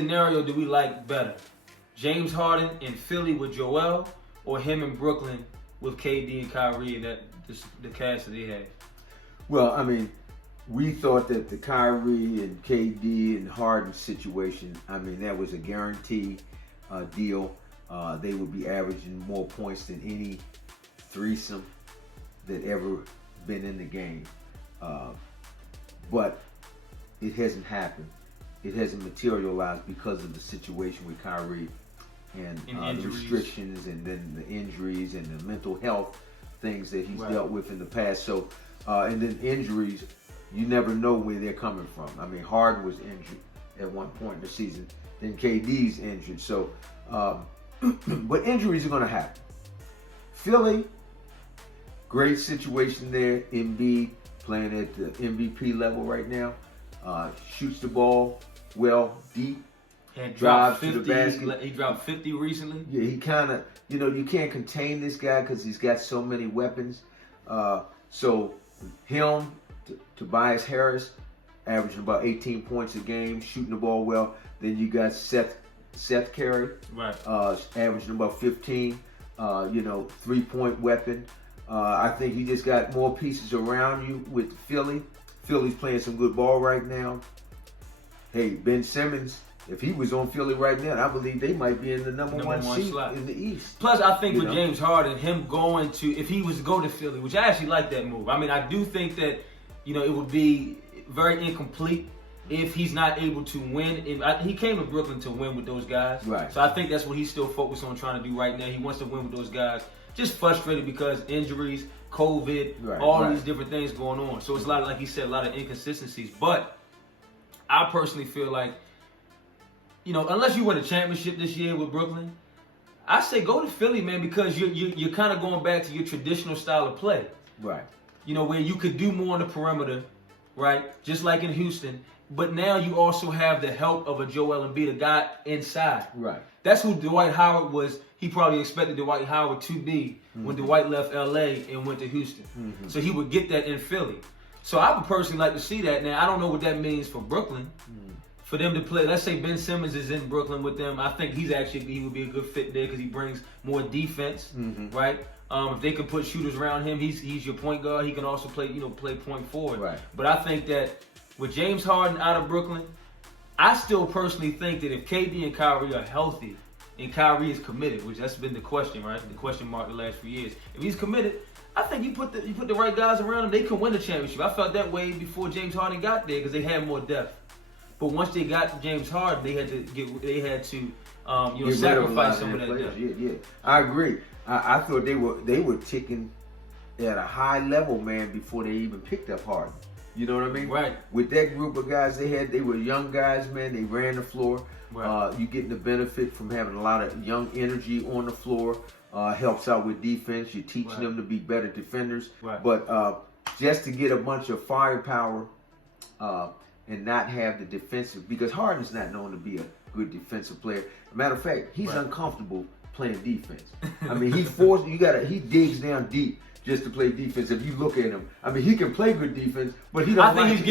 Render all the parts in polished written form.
scenario do we like better? James Harden in Philly with Joel, or him in Brooklyn with KD and Kyrie and the cast that they had? Well, I mean, we thought that the Kyrie and KD and Harden situation, I mean, that was a guarantee deal. They would be averaging more points than any threesome that ever been in the game. But it hasn't happened. It hasn't materialized because of the situation with Kyrie and the restrictions, and then the injuries and the mental health things that he's dealt with in the past. So, and then injuries, you never know where they're coming from. I mean, Harden was injured at one point in the season, then KD's injured. So, but injuries are going to happen. Philly, great situation there. Embiid playing at the MVP level right now. Shoots the ball well, deep. Drives to the basket. He dropped 50 recently. Yeah, he kind of, you can't contain this guy because he's got so many weapons. So him, Tobias Harris, averaging about 18 points a game, shooting the ball well. Then you got Seth Curry, averaging about 15. 3-point weapon. I think you just got more pieces around you with Philly. Philly's playing some good ball right now. Hey, Ben Simmons, if he was on Philly right now, I believe they might be in the number one seed slot in the East. Plus, I think with James Harden, him going to, if he was to go to Philly, which I actually like that move. I mean, I do think that, it would be very incomplete if he's not able to win. He came to Brooklyn to win with those guys. Right. So I think that's what he's still focused on trying to do right now. He wants to win with those guys. Just frustrated because injuries, COVID, all these different things going on. So it's a lot of, like he said, a lot of inconsistencies. But I personally feel like, unless you win a championship this year with Brooklyn, I say go to Philly, man, because you're kind of going back to your traditional style of play. Right. Where you could do more on the perimeter, right? Just like in Houston. But now you also have the help of a Joel Embiid, a guy inside. Right. That's who Dwight Howard was. He probably expected Dwight Howard to be when Dwight left L.A. and went to Houston. Mm-hmm. So he would get that in Philly. So I would personally like to see that. Now, I don't know what that means for Brooklyn. Mm-hmm. For them to play, let's say Ben Simmons is in Brooklyn with them. I think he would be a good fit there because he brings more defense, right? If they can put shooters around him, he's your point guard. He can also play point forward. Right. But I think that with James Harden out of Brooklyn, I still personally think that if KD and Kyrie are healthy and Kyrie is committed, which that's been the question, right? The question mark the last few years. If he's committed, I think you put the right guys around him, they can win the championship. I felt that way before James Harden got there because they had more depth. But once they got James Harden, they had to sacrifice some of that depth. Yeah. I agree. I thought they were ticking at a high level, man, before they even picked up Harden. You know what I mean? Right. With that group of guys they were young guys, man. They ran the floor. Right. You getting the benefit from having a lot of young energy on the floor. Helps out with defense. You're teaching them to be better defenders. Right. But just to get a bunch of firepower and not have the defensive, because Harden's not known to be a good defensive player. Matter of fact, he's uncomfortable playing defense. I mean, he digs down deep just to play defense. If you look at him, I mean, he can play good defense, but he don't. He's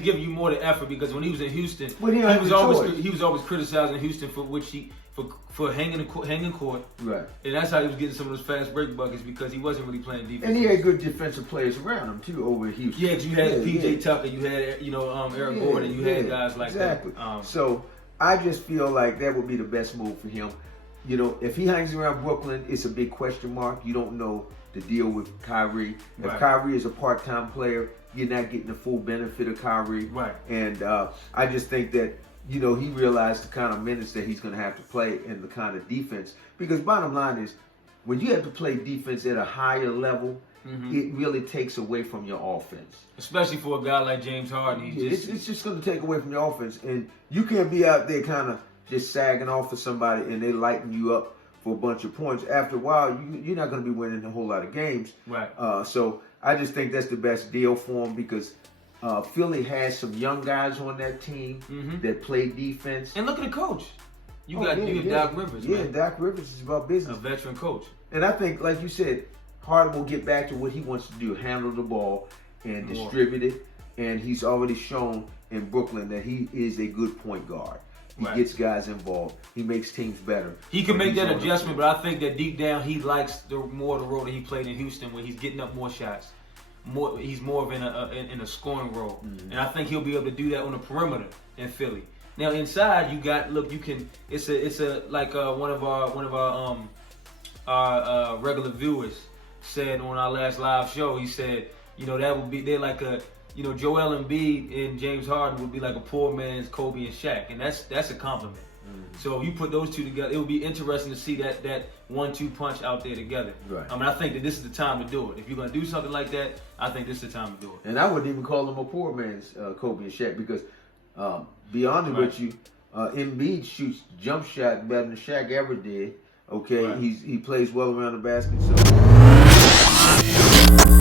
giving you more the effort because when he was in Houston, he was always criticizing Houston for hanging court. Right. And that's how he was getting some of those fast break buckets because he wasn't really playing defense. And he had good defensive players around him too over in Houston. Yeah, you had PJ Tucker, you had Eric Gordon, you had guys like that. Exactly. So I just feel like that would be the best move for him. If he hangs around Brooklyn, it's a big question mark. You don't know the deal with Kyrie. If Kyrie is a part-time player, you're not getting the full benefit of Kyrie. Right. And I just think that, he realized the kind of minutes that he's going to have to play and the kind of defense. Because bottom line is, when you have to play defense at a higher level, it really takes away from your offense. Especially for a guy like James Harden. It's just going to take away from your offense. And you can't be out there kind of just sagging off for somebody and they lighten you up for a bunch of points. After a while, you're not going to be winning a whole lot of games. Right. So I just think that's the best deal for him because Philly has some young guys on that team that play defense. And look at the coach. You got Doc Rivers, man. Yeah, Doc Rivers is about business. A veteran coach. And I think, like you said, Harden will get back to what he wants to do, handle the ball and distribute it. And he's already shown in Brooklyn that he is a good point guard. He gets guys involved. He makes teams better. He can make that adjustment, but I think that deep down he likes more the role that he played in Houston, where he's getting up more shots. He's more of in a scoring role, and I think he'll be able to do that on the perimeter in Philly. Now inside, it's like one of our regular viewers said on our last live show. He said, that would be, they're like Joel Embiid and James Harden would be like a poor man's Kobe and Shaq, and that's a compliment. So if you put those two together, it would be interesting to see that 1-2 punch out there together. Right. I mean, I think that this is the time to do it. If you're going to do something like that, I think this is the time to do it. And I wouldn't even call him a poor man's Kobe and Shaq, because be honest with you, Embiid shoots jump shot better than Shaq ever did. Okay, he plays well around the basket. So.